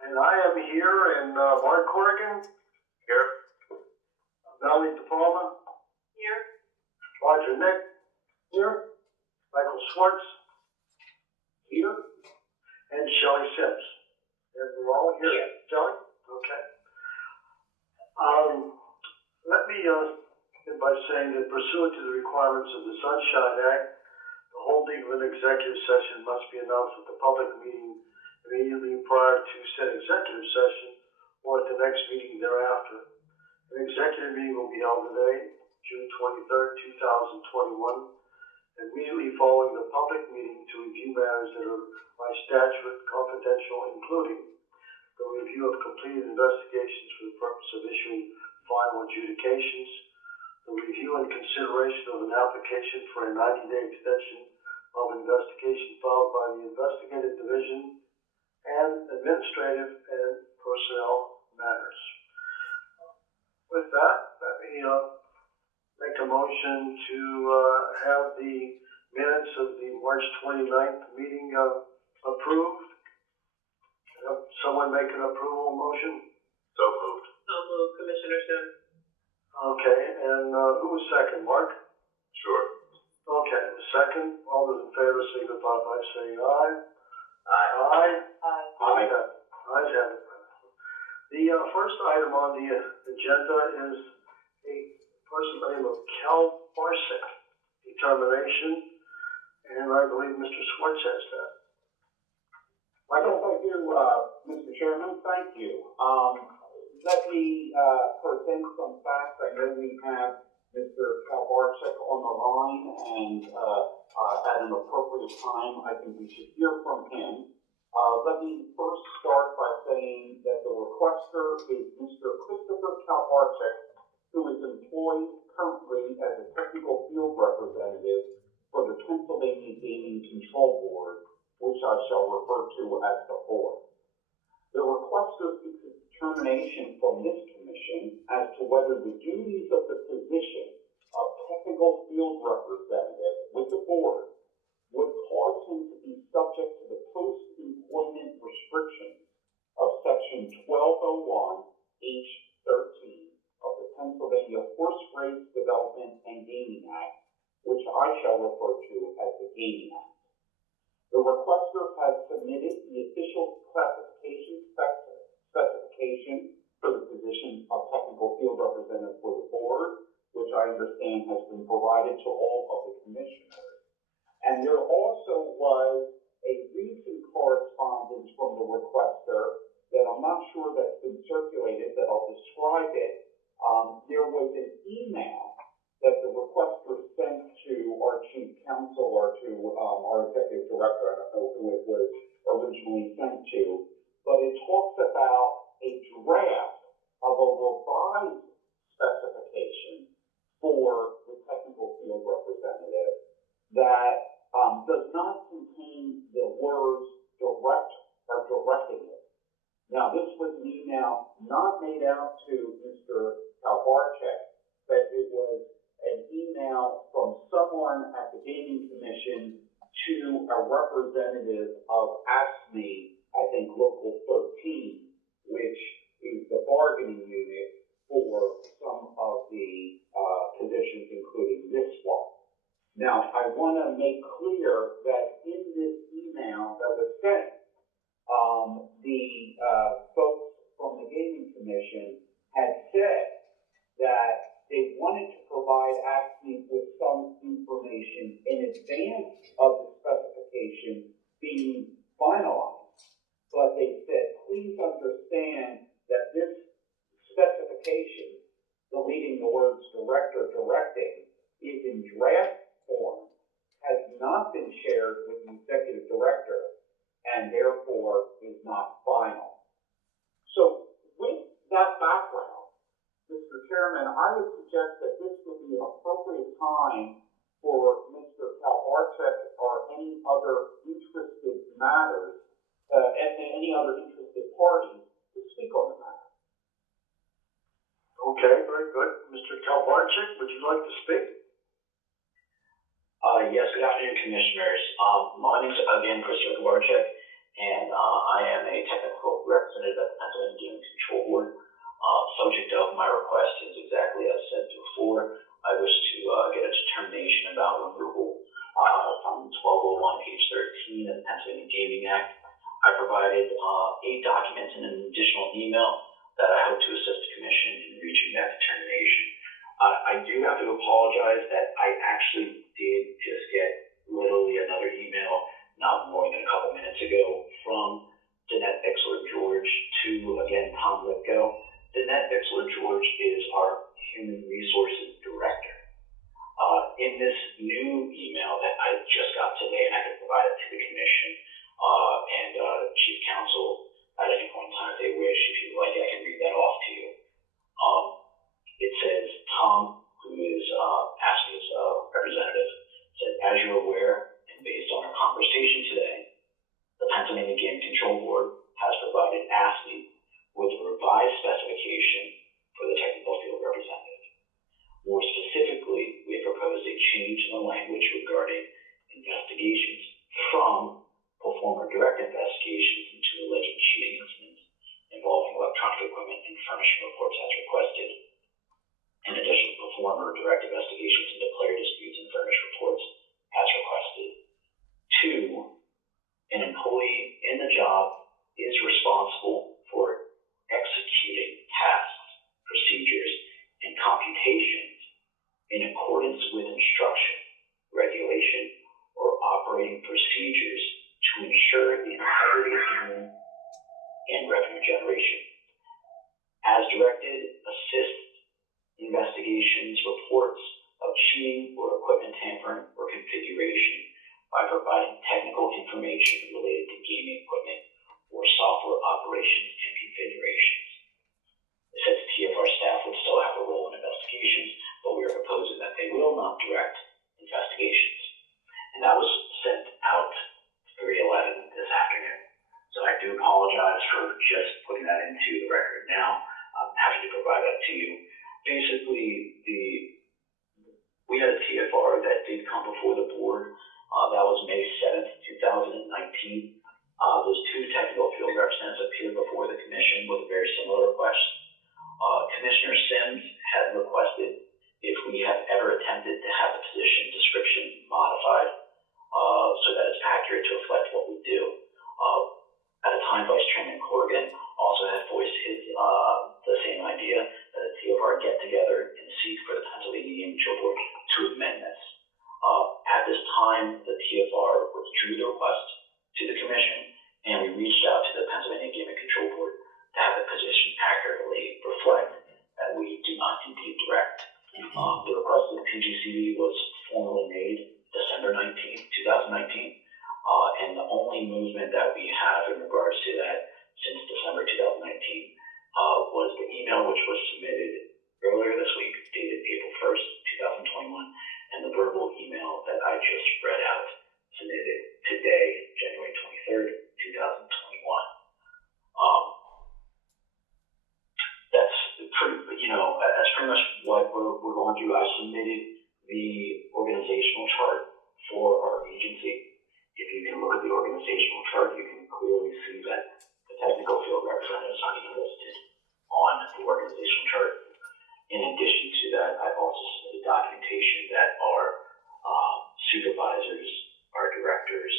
And I am here, and Mark Corrigan. Here. Melanie DePalma. Here. Roger Nick. Here. Michael Schwartz. Here. And Shelley Sims. And we're all here. Yeah. Shelley? Okay. Let me begin by saying that pursuant to the requirements of the Sunshine Act, the holding of an executive session must be announced at the public meeting immediately prior to said executive session or at the next meeting thereafter. An executive meeting will be held today, June 23rd, 2021, immediately following the public meeting to review matters that are by statute confidential, including the review of completed investigations for the purpose of issuing final adjudications, the review and consideration of an application for a 90-day extension of investigation filed by the Investigative Division, and administrative and personnel matters. With that, let me make a motion to have the minutes of the March 29th meeting approved. Someone make an approval motion? So moved. I'll move, Commissioner Sims. Okay, and who was second, Mark? Sure. Okay, the second. All those in favor signify by saying aye. Aye. Aye. Aye. Ayes have it. Ayes have it. The first item on the agenda is a person by the name of Cal Barsick determination, and I believe Mr. Schwartz has that. Yes, I do, Mr. Chairman, thank you. Let me present some facts. I know we have Mr. Cal Barsick on the line, and at an appropriate time, I think we should hear from him. Let me first start by saying that the requester is Mr. Christopher Cal Barsick, who is employed currently as a technical field representative for the Pennsylvania Gaming Control Board, which I shall refer to as the board. The requester seeks a determination from this commission as to whether the duties of the position of technical field representative with the board would cause him to be subject to the post-employment restrictions of Section 1201 H13 of the Pennsylvania Horse Race Development and Gaming Act, which I shall refer to as the Gaming Act. The requester has submitted the official classification specification for the position of technical field representative for the board, which I understand has been provided to all of the commissioners. And there also was a recent correspondence from the requester that I'm not sure that's been circulated, that I'll describe it. There was an email that the requester sent to our chief counsel or to our executive director. I don't know who it was originally sent to, but it talks about a draft of a revised specification for the technical field representative that does not contain the words direct or directing it. Now, this was an email not made out to Mr. Cal Barsick, but it was an email from someone at the Gaming Commission to a representative of ASME, I think Local 13, which is the bargaining unit for some of the positions, including this one. Now, I want to make clear that in this email that was sent, the folks from the Gaming Commission had said that they wanted to provide ASME with some information in advance of the specification being finalized. But they said, please understand that this specification, deleting the words direct or directing, is in draft form, has not been shared with the executive director, and therefore is not final. So with that background, Mr. Chairman, I would suggest that this would be an appropriate time for Mr. Cal Barsick or any other interested matters, any other interested parties to speak on the matter. Okay, very good. Mr. Cal Barsick, would you like to speak? Yes, good afternoon, commissioners. My name is again Christopher Barsick, and I am a technical representative at the Pennsylvania Gaming Control Board. Subject of my request is exactly as said before. I wish to get a determination about removal from 1201 page 13 of the Pennsylvania Gaming Act. I provided 8 documents in an additional email that I hope to assist the Commission in reaching that determination. I do have to apologize that I actually did just get literally another email not more than a couple minutes ago from Danette Bixler George to, again, Tom Lipko. Danette Bixler George is our Human Resources Director. In this new email that I just got today, and I can provide it to the Commission and Chief Counsel at any point in time if they wish. If you would like, I can read that off to you. It says, Tom, who is acting as a representative, said, as you're aware, and based on our conversation today, the Pennsylvania Game Control Board has provided ASME with a revised specification for the technical field representative. More specifically, we have proposed a change in the language regarding investigations from perform direct investigations into alleged cheating incidents involving electronic equipment and furnishing reports as requested. In addition, perform direct investigations into player disputes and furnish reports as requested. 2, an employee in the job is responsible for executing tasks, procedures, and computations in accordance with instruction, regulation, or operating procedures to ensure the integrity of game and revenue generation. As directed, assist investigations, reports of cheating or equipment tampering or configuration by providing technical information related to gaming equipment or software operations and configurations. It says TFR staff would still have a role in investigations, but we are proposing that they will not direct investigations. And that was sent out 3/11 this afternoon. So I do apologize for just putting that into the record now. I'm happy to provide that to you. Basically, we had a TFR that did come before the board. That was May 7th, 2019. Those 2 technical field representatives appeared before the Commission with a very similar request. Commissioner Sims had requested if we have ever attempted to have the position description modified so that it's accurate to reflect what we do. At a time, Vice Chairman Corrigan also had voiced the same idea that a TFR get together and seek for the Pennsylvania Gaming Control Board to amend this. At this time, the TFR withdrew the request to the Commission, and we reached out to the Pennsylvania Gaming Control Board to have the position accurately reflect that we do not indeed direct. The request to the PGCB was formally made December 19th, 2019. And the only movement that we have in regards to that since December 2019 was the email which was submitted earlier this week, dated April 1st, 2021, and the verbal email that I just read out, submitted today, January 23rd, 2021. That's pretty much what we're going through. I submitted the organizational chart for our agency. If you can look at the organizational chart, you can clearly see that the technical field representatives are even listed on the organizational chart. In addition to that, I've also submitted documentation that our supervisors, our directors,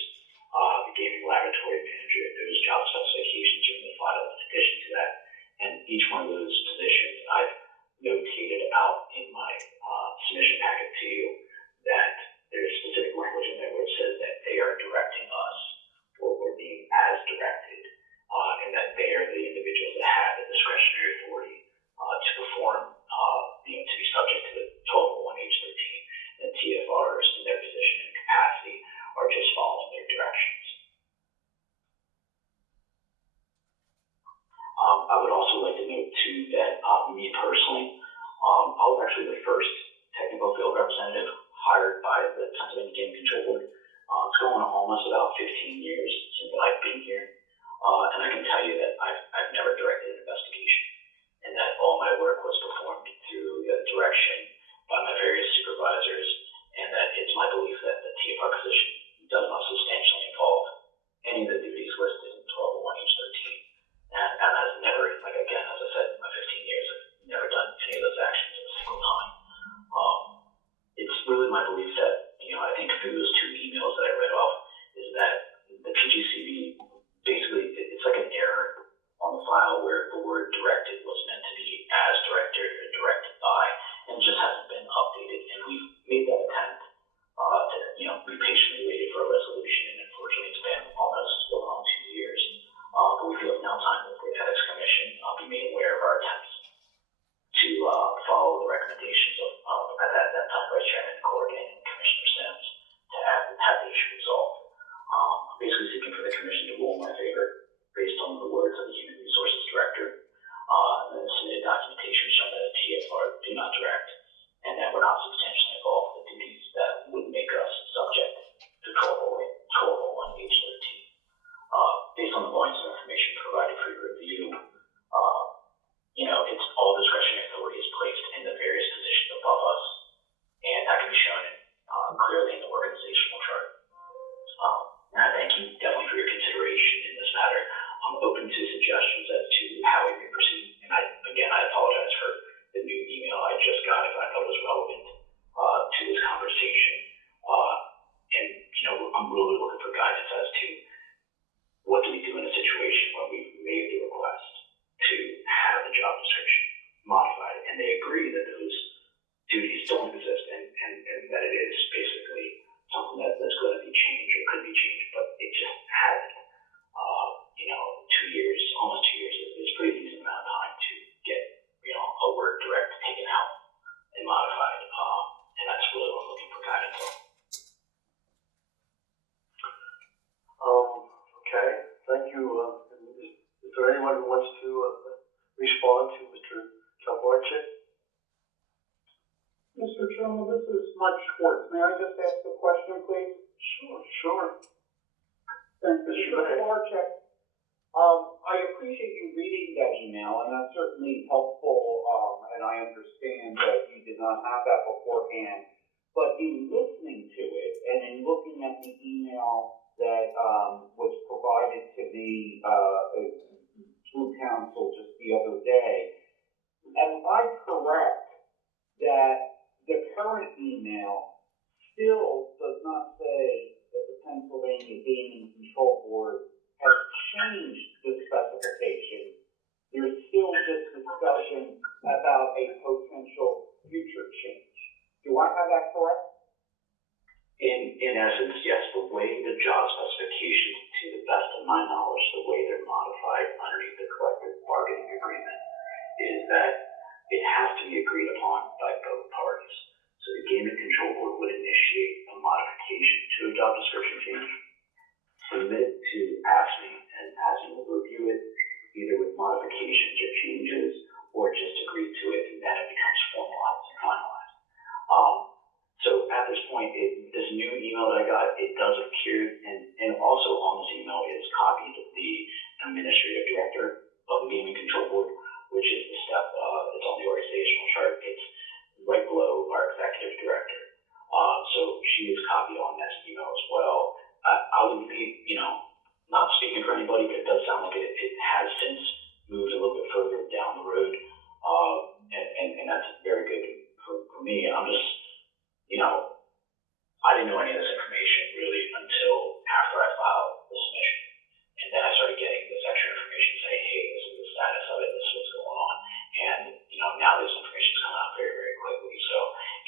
the gaming laboratory manager, those job specifications are in the file in addition to that. And each one of those positions I've notated out in my submission packet to you that there's specific language in there where it says that they are directing us, or we're being as directed, and that they are the individuals that have the discretionary authority to perform, to be subject to the 1201H13. And the TFRs in their position and capacity are just following their directions. I would also like to note too that me personally, I was actually the first technical field representative hired by the Pennsylvania Game Control Board. It's going on almost about 15 years since I've been here, and I can tell you that I've never directed an investigation, and that all my work was performed through the direction by my various supervisors, and that it's my belief that the TFR position does not substantially involve any of the duties listed the commission to rule in my favor based on the words of the Human Resources Director, and the submitted documentation showing that the TFR do not direct, and that we're not substantially involved with duties that would make us subject to 1201 H13. Based on the volumes of information provided for your review, it's all discretionary authority is placed in the various positions above us, and that can be shown clearly in the organizational chart. And I thank you definitely for your consideration in this matter. I'm open to suggestions as to how we may proceed. And I apologize for the new email I just got if I thought it was relevant to this conversation. I'm really looking for guidance as to what do we do in a situation when we've made the request to have the job description modified, and they agree that those duties don't exist and that it is basically something that's going to be changed or could be changed, but it just hasn't. 2 years, almost 2 years is a pretty decent amount of time to get, a word direct taken out and modified. And that's really what I'm looking for guidance on. Okay, thank you. Is there anyone who wants to respond to Mr. Kalbarczyk? Mr. Chairman, this is Mike Schwartz. May I just ask a question, please? Sure. Thank you. Mr. Mr. Kalbarczyk, I appreciate you reading that email, and that's certainly helpful, and I understand that you did not have that beforehand. But in listening to it, and in looking at the email that was provided to me through council just the other day, am I correct that the current email still does not say that the Pennsylvania Gaming Control Board has changed the specification? There's still this discussion about a potential future change. Do I have that correct? In essence, yes, the way the job specifications, to the best of my knowledge, the way they're modified underneath the collective bargaining agreement is that it has to be agreed upon by both parties. So the Gaming Control Board would initiate a modification to a job description change, submit it to ASME, and ASME will review it either with modifications or changes, or just agree to it, and then it becomes formalized and finalized. So at this point, this new email that I got, it does appear, and also on this email is copied the administrative director of the Gaming Control Board, which is the step that's on the organizational chart. It's right below our executive director. So she is copied on this email as well. I would be, not speaking for anybody, but it does sound like it has since moved a little bit further down the road, and that's very good for me. I'm just, I didn't know any of this information really until after I filed the submission. And then I started getting this extra information saying, hey, this is the status of it, this is what's going on. And, now this information is coming out very, very quickly. So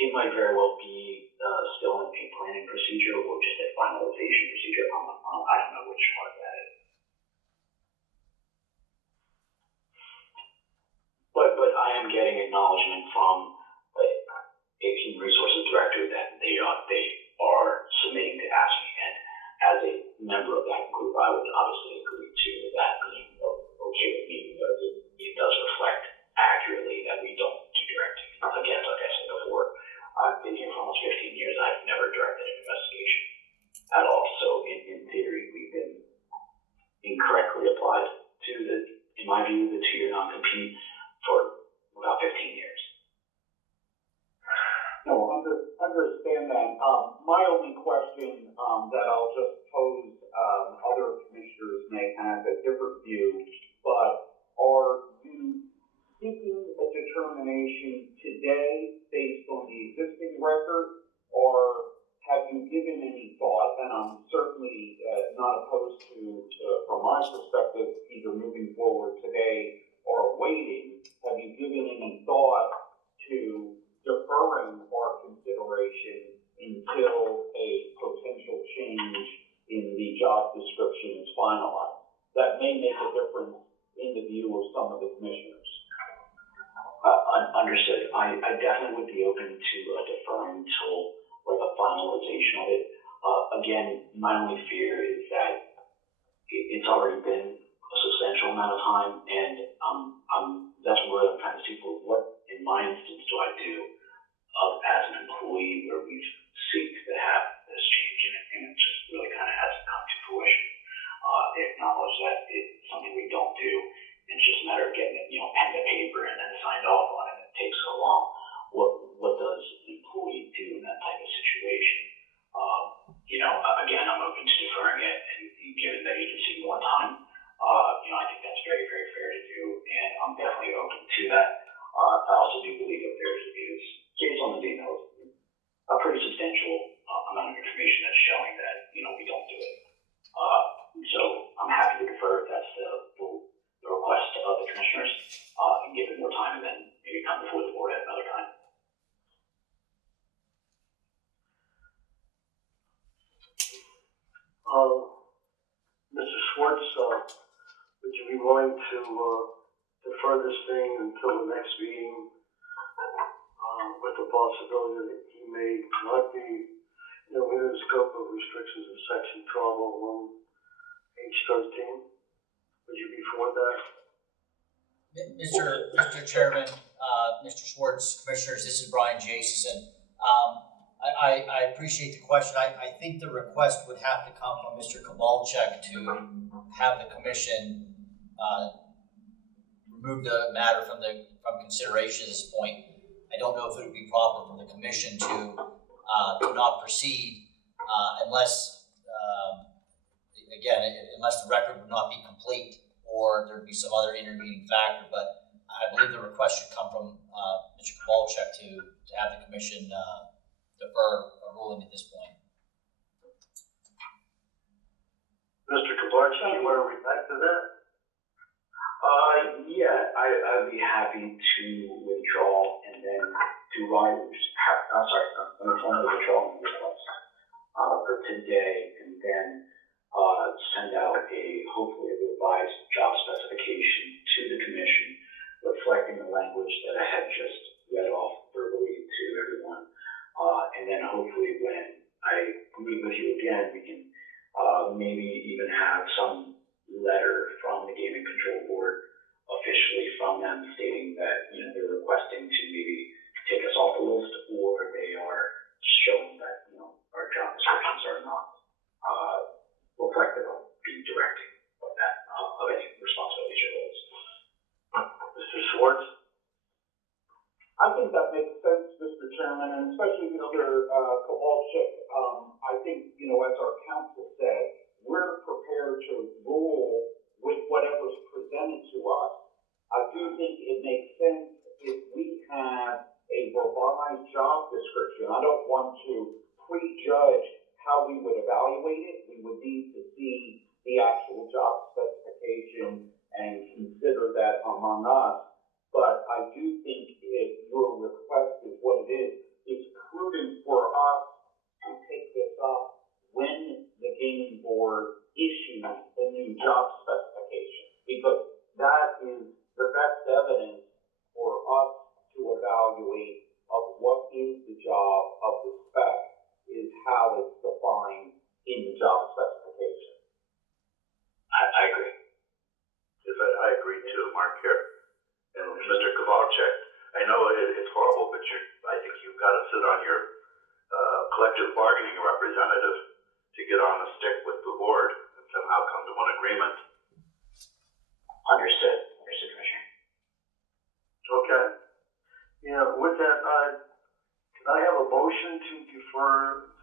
it might very well be still in a planning procedure or just a finalization procedure. I don't know which part that is. But I am getting acknowledgement from the Human Resources Director that they are submitting to ASME, and as a member of that group, I would obviously agree to that being okay with me because it does reflect accurately that we don't do directing. Again, like I said before, I've been here for almost 15 years. I've never directed an investigation at all. So in theory, we've been incorrectly applied to in my view, the 2-year non-compete for about 15 years. No, understand that. My only question that I'll just pose, other commissioners may have a different view, but are you seeking a determination today based on the existing record, or have you given any thought, and I'm certainly not opposed to, from my perspective, either moving forward today or waiting, have you given any thought to deferring our consideration until a potential change in the job description is finalized? That may make a difference in the view of some of the commissioners. Understood. I definitely would be open to deferring until like a finalization of it. Again, my only fear is that it's already been a substantial amount of time, and that's what I'm trying to see for what, in my instance, do I do as an employee where we've seek to have this change in it, and it just really kind of hasn't come to fruition. They acknowledge that it's something we don't do, and it's just a matter of getting it, pen to paper and then signed off on it. It takes so long. What does an employee do in that type of situation? Again, I'm open to deferring it and giving the agency more time. I think that's very, very fair to do, and I'm definitely open to that. I also do believe that there is, based on the data, a pretty substantial amount of information that's showing that, we don't do it. So I'm happy to defer if that's the request of the commissioners, and give it more time and then maybe come before the board at another time. Mr. Schwartz, would you be willing to defer this thing until the next meeting, with the possibility that he may not be, within the scope of restrictions of Section 1201, H13? Would you be for that? Mr. Chairman, Mr. Schwartz, Commissioners, this is Brian Jason. I appreciate the question. I think the request would have to come from Mr. Kowalczyk to have the commission remove the matter from consideration at this point. I don't know if it would be proper for the commission to not proceed unless the record would not be complete or there would be some other intervening factor. But I believe the request should come from Mr. Kowalczyk to have the commission defer a ruling at this point. Mr. Kowalczyk, you want to react to that? Yeah, I'd be happy to withdraw and then let me withdraw my request for today, and then send out hopefully a revised job specification to the commission reflecting the language that I had just read off verbally to everyone. And then hopefully when I meet with you again, we can maybe even have some letter from the Gaming Control Board officially from them stating that they're requesting to maybe take us off the list, or they are showing that our job descriptions are not reflective of the directing of any responsibilities or roles. Mr. Schwartz? I think that makes sense, Mr. Chairman, and especially Mr. Kowalczyk. I think, as our counsel said, we're prepared to rule with whatever's presented to us. I do think it makes sense if we have a revised job description. I don't want to prejudge how we would evaluate it. We would need to see the actual job specification and consider that among us. But I do think if your request is what it is, it's prudent for us to take this up when the gaming board issues a new job specification, because that is the best evidence for us to evaluate of what is the job of the spec, is how it's defined in the job specification. I agree. I agree too, Mark, here. And Mr. Kowalczyk, I know it's horrible, but I think you've got to sit on your collective bargaining representative to get on the stick with the board and somehow come to one agreement. Understood, Commissioner. Okay. With that, can I have a motion to defer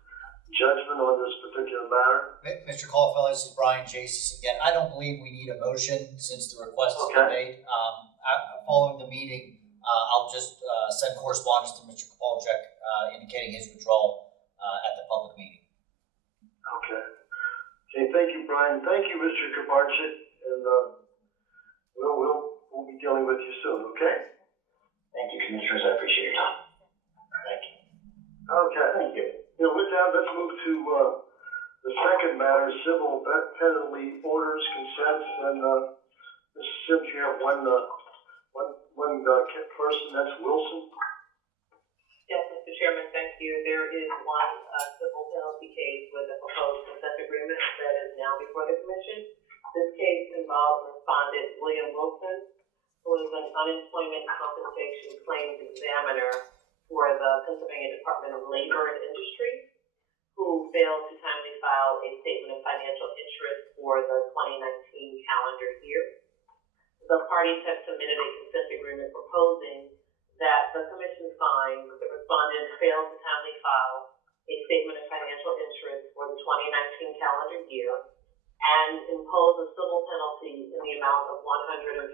judgment on this particular matter? Mr. Caulfield, this is Brian Jason again. I don't believe we need a motion since the request has been made. Following the meeting, I'll just send correspondence to Mr. Kowalczyk indicating his withdrawal at the public meeting. Okay. Thank you, Brian. Thank you, Mr. Kowalczyk, and we'll be dealing with you soon, okay? Thank you, Commissioners. I appreciate your time. Thank you. Okay. Thank you. With that, let's move to the second matter, civil penalty orders, consents, and Mr. Sims, you have one person, that's Wilson. Yes, Mr. Chairman, thank you. There is one civil penalty case with a proposed consent agreement that is now before the commission. This involves respondent William Wilson, who is an unemployment compensation claims examiner for the Pennsylvania Department of Labor and Industry, who failed to timely file a statement of financial interest for the 2019 calendar year. The parties have submitted a consent agreement proposing that the commission find that the respondent failed to timely file a statement of financial interest for the 2019 calendar year and impose a civil penalty in the amount of $150.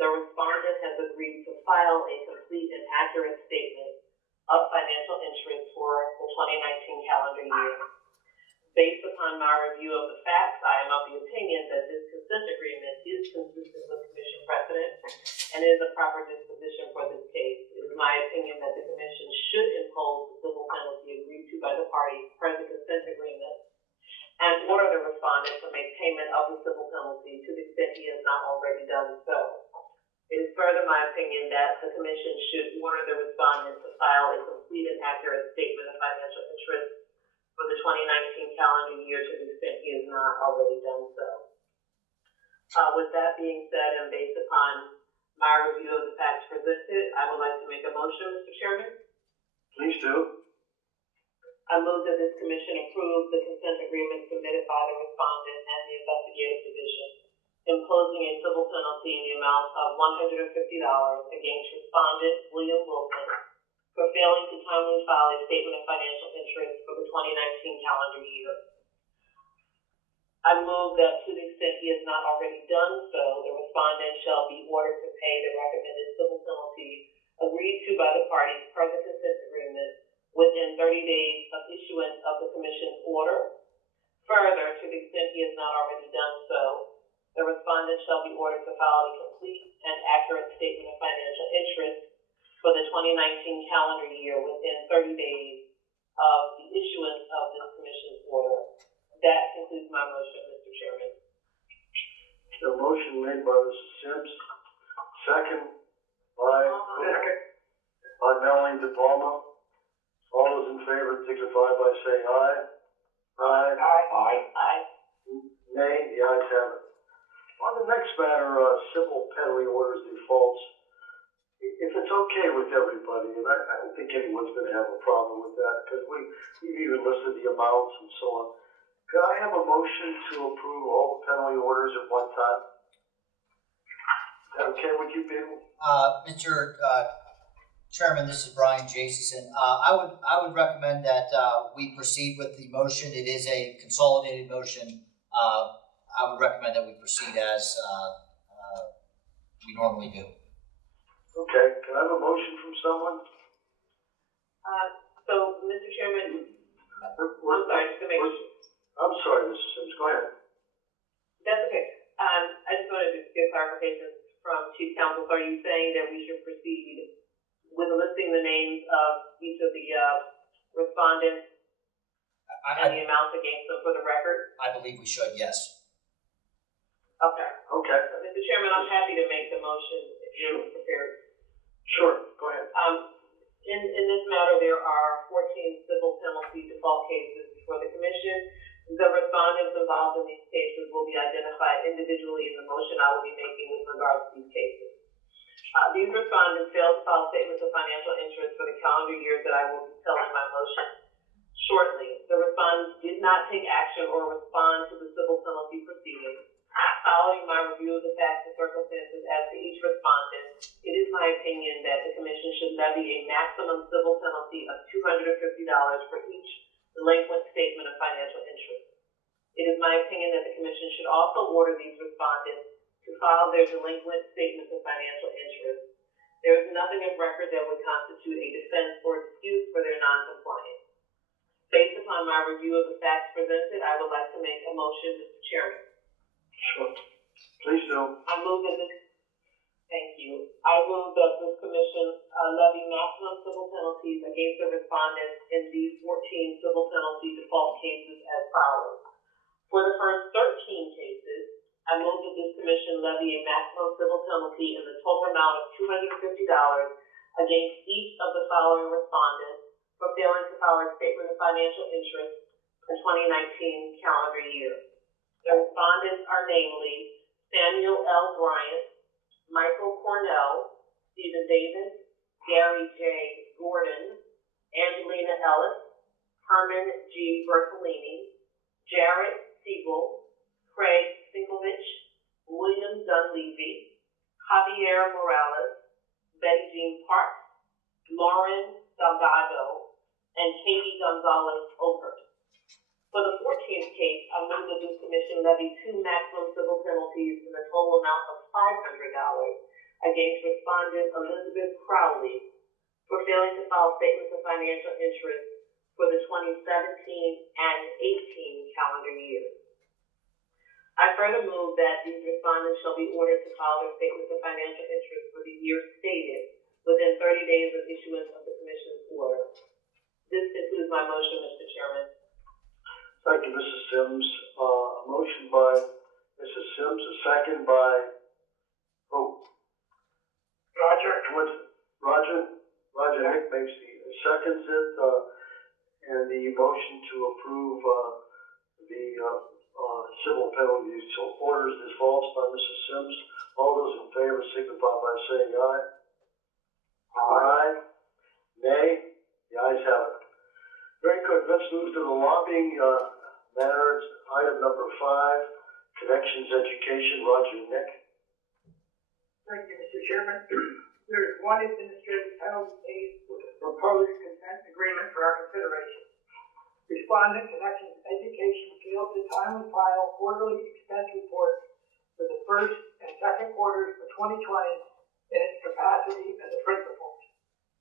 The respondent has agreed to file a complete and accurate statement of financial interest for the 2019 calendar year. Based upon my review of the facts, I am of the opinion that this consent agreement is consistent with commission precedent and is a proper disposition for this case. It is my opinion that the commission should impose the civil penalty agreed to by the parties per the consent agreement and order the respondent to make payment of the civil penalty to the extent he has not already done so. It is further my opinion that the commission should order the respondent to file a complete and accurate statement of financial interest for the 2019 calendar year to the extent he has not already done so. With that being said, and based upon my review of the facts presented, I would like to make a motion, Mr. Chairman. Please do. I move that this commission approve the consent agreement submitted by the respondent and the investigative division, imposing a civil penalty in the amount of $150 against respondent William Wilson for failing to timely file a statement of financial interest for the 2019 calendar year. I move that to the extent he has not already done so, the respondent shall be ordered to pay the recommended civil penalty agreed to by the parties per the consent agreement within 30 days of issuance of the commission's order. Further, to the extent he has not already done so, the respondent shall be ordered to file a complete and accurate statement of financial interest for the 2019 calendar year within 30 days of the issuance of this commission's order. That concludes my motion, Mr. Chairman. A motion made by Mrs. Sims, second by Melanie De Palma. All those in favor signify by saying aye. Aye. Aye. Aye. Nay, the ayes have it. On the next matter, civil penalty orders defaults. If it's okay with everybody, and I don't think anyone's gonna have a problem with that, because we've even listed the amounts and so on. Could I have a motion to approve all the penalty orders at one time? Is that okay with you people? Mr. Chairman, this is Brian Jasonson. I would recommend that we proceed with the motion. It is a consolidated motion. I would recommend that we proceed as we normally do. Okay, can I have a motion from someone? So, Mr. Chairman, I'm sorry, just to make sure. I'm sorry, Mrs. Sims, go ahead. That's okay. I just wanted to get clarification from Chief Counsel. So are you saying that we should proceed with listing the names of each of the respondents and the amounts against them for the record? I believe we should, yes. Okay. Okay, So, Mr. Chairman, I'm happy to make the motion if you're prepared. sure, go ahead. In this matter, there are 14 civil penalty default cases before the commission. The respondents involved in these cases will be identified individually in the motion I will be making with regards to these cases. These respondents failed to file statements of financial interest for the calendar years that I will be telling my motion shortly. The respondents did not take action or respond to the civil penalty proceedings. Following my review of the facts and circumstances as to each respondent, it is my opinion that the commission should levy a maximum civil penalty of $250 for each delinquent statement of financial interest. It is my opinion that the commission should also order these respondents to file their delinquent statements of financial interest. There is nothing of record that would constitute a defense or excuse for their noncompliance. Based upon my review of the facts presented, I would like to make a motion, Mr. Chairman. Sure. Please do. I move that this commission levy maximum civil penalties against the respondents in these 14 civil penalty default cases as follows. For the first 13 cases, I move that this commission levy a maximum civil penalty in the total amount of $250 against each of the following respondents for failing to file a statement of financial interest for the 2019 calendar year. The respondent respondents are namely Samuel L. Bryant, Michael Cornell, Stephen Davis, Gary J. Gordon, Angelina Ellis, Herman G. Bertolini, Jared Siegel, Craig Sinkovich, William Dunleavy, Javier Morales, Betty Jean Parks, Lauren Salgado, and Katie Gonzalez Oakhurst. For the 14th case, I move that this commission levy 2 maximum civil penalties in the total amount of $500 against respondent Elizabeth Crowley for failing to file statements of financial interest for the 2017 and 18 calendar years. I further move that these respondents shall be ordered to file their statements of financial interest for the year stated within 30 days of issuance of the commission's order. This concludes my motion, Mr. Chairman. Thank you, Mrs. Sims. A motion by Mrs. Sims, a second by, Roger Nick makes seconds it, and the motion to approve, the, civil penalties orders is false by Mrs. Sims. All those in favor signify by saying aye. Aye. Nay? The ayes have it. Very good. Let's move to the lobbying matters. Item number 5, Connections Education. Roger Nick. Thank you, Mr. Chairman. There is one administrative penalty case with a proposed consent agreement for our consideration. Respondent Connections Education failed to timely file quarterly expense reports for the first and second quarters of 2020 in its capacity as a principal.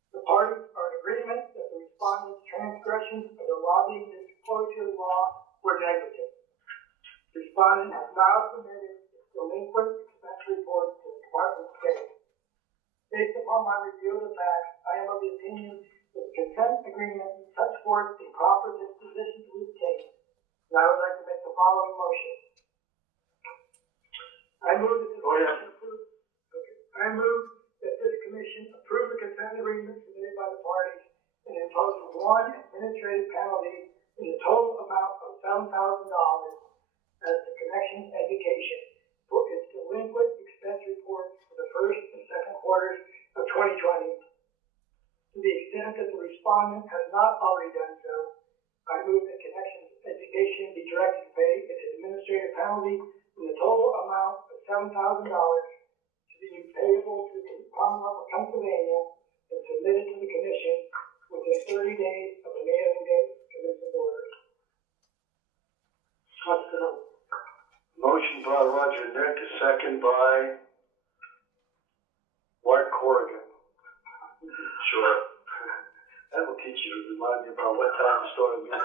The parties are in agreement that the respondent's transgressions of the lobbying disclosure law were negligent. Respondent has now submitted its delinquent expense report to the Department of State. Based upon my review of the facts, I am of the opinion that the consent agreement sets forth the proper disposition to this case, and I would like to make the following motion. I move that this commission approve the consent agreement submitted by the parties and impose one administrative penalty in the total amount of $7,000 as to Connections Education for its delinquent expense reports for the first and second quarters of 2020. To the extent that the respondent has not already done so, I move that Connections Education be directed to pay its administrative penalty in the total amount of $7,000 to be payable to the Commonwealth of Pennsylvania and submitted to the Commission within 30 days of the mailing date of this order. Motion by Roger Nick, a second by Mark Corrigan. Sure. That will teach you to remind me about what time to start a meeting.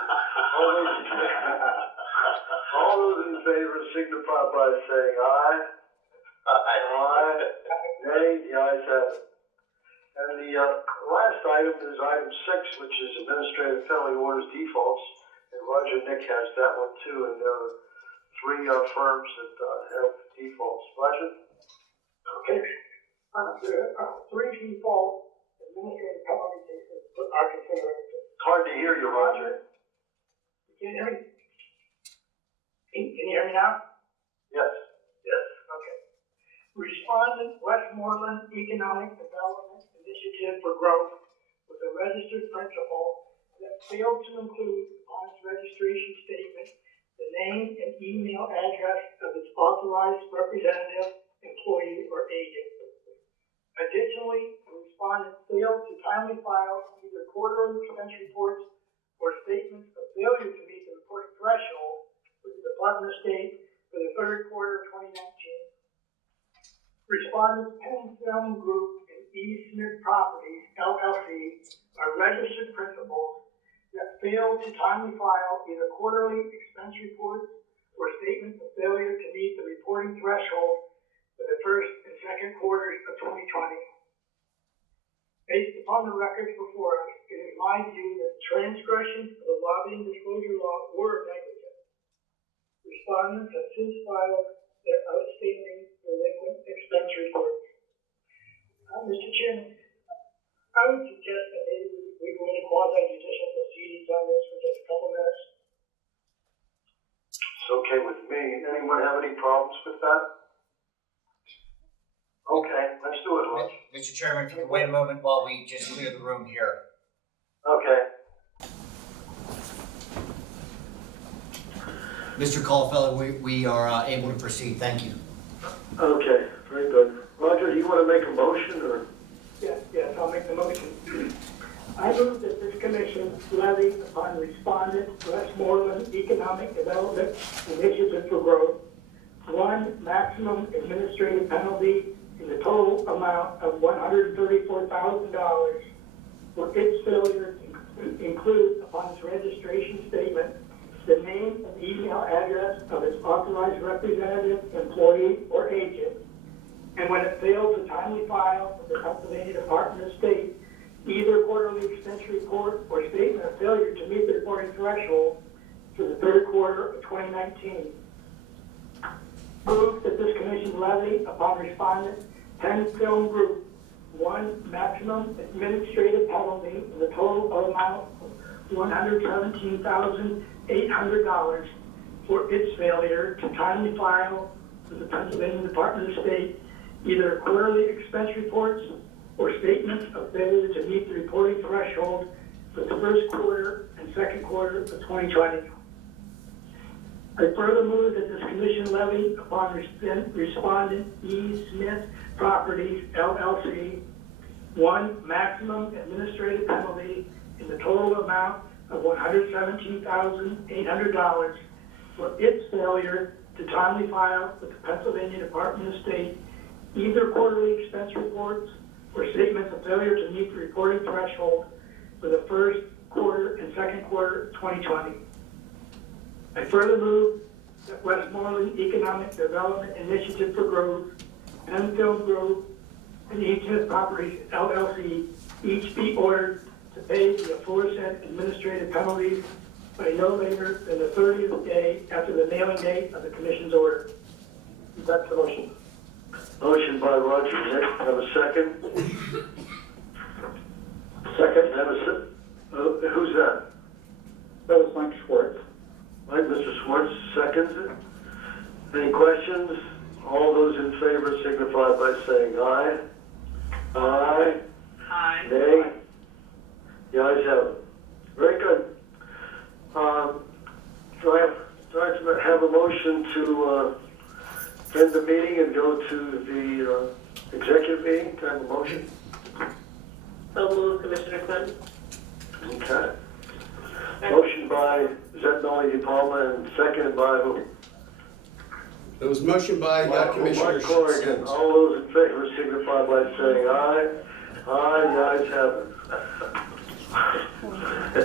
All those in favor signify by saying aye. Aye. Nay, the ayes have it. And the last item is item 6, which is administrative penalty orders defaults. And Roger Nick has that one too, and there are 3 firms that have defaults. Roger? Okay. There are 3 default administrative penalty cases for our consideration. It's hard to hear you, Roger. Can you hear me? Can you hear me now? Yes. Yes. Okay. Respondent Westmoreland Economic Development Initiative for Growth was a registered principal that failed to include on its registration statement the name and email address of its authorized representative, employee, or agent. Additionally, the respondent failed to timely file either quarterly expense reports or statements of failure to meet the reporting threshold with the Department of State for the third quarter of 2019. Respondents Penn Film Group and E. Smith Properties, LLC, are registered principals that failed to timely file either quarterly expense reports or statements of failure to meet the reporting threshold for the first and second quarters of 2020. Based upon the records before us, it is my view that transgressions of the lobbying disclosure law were negligent. Respondents have since filed their outstanding delinquent expense reports. Mr. Chairman, I would suggest that maybe we go into quasi-judicial proceedings on this for just a couple minutes. It's okay with me. Anyone have any problems with that? Okay, let's do it, Raj. Mr. Chairman, if you could wait a moment while we just clear the room here. Okay. Mr. Caulfield, we are able to proceed. Thank you. Okay, very good. Roger, do you want to make a motion, or? Yes, I'll make the motion. I move that this commission levy upon respondent Westmoreland Economic Development Initiative for Growth, one maximum administrative penalty in the total amount of $134,000 for its failure to include upon its registration statement the name and email address of its authorized representative, employee, or agent, and when it fails to timely file with the Pennsylvania Department of State either quarterly expense report or statement of failure to meet the reporting threshold for the third quarter of 2019. Move that this commission levy upon respondent Penn Film Group one maximum administrative penalty in the total amount of $117,800 for its failure to timely file with the Pennsylvania Department of State either quarterly expense reports or statements of failure to meet the reporting threshold for the first quarter and second quarter of 2020. I further move that this commission levy upon respondent E. Smith Properties LLC one maximum administrative penalty in the total amount of $117,800 for its failure to timely file with the Pennsylvania Department of State either quarterly expense reports or statements of failure to meet the reporting threshold for the first quarter and second quarter of 2020. I further move that Westmoreland Economic Development Initiative for Growth, Penn Film Group, and E. Smith Properties LLC each be ordered to pay the aforesaid administrative penalties by no later than the 30th day after the mailing date of the commission's order. That's the motion. Motion by Roger, Nick, have a second? Second, have a who's that? That was Mike Schwartz. Mike, Mr. Schwartz seconds it. Any questions? All those in favor signify by saying aye. Aye. Aye. Nay. The ayes have it. Very good. Do I have a motion to end the meeting and go to the executive meeting? Can I have a motion? So moved, Commissioner Clinton. Okay. Motion by, is that Melanie De Palma, and seconded by who? It was motion by Commissioner Mike Corrigan. Sims. All those in favor signify by saying aye. Aye, the ayes have it.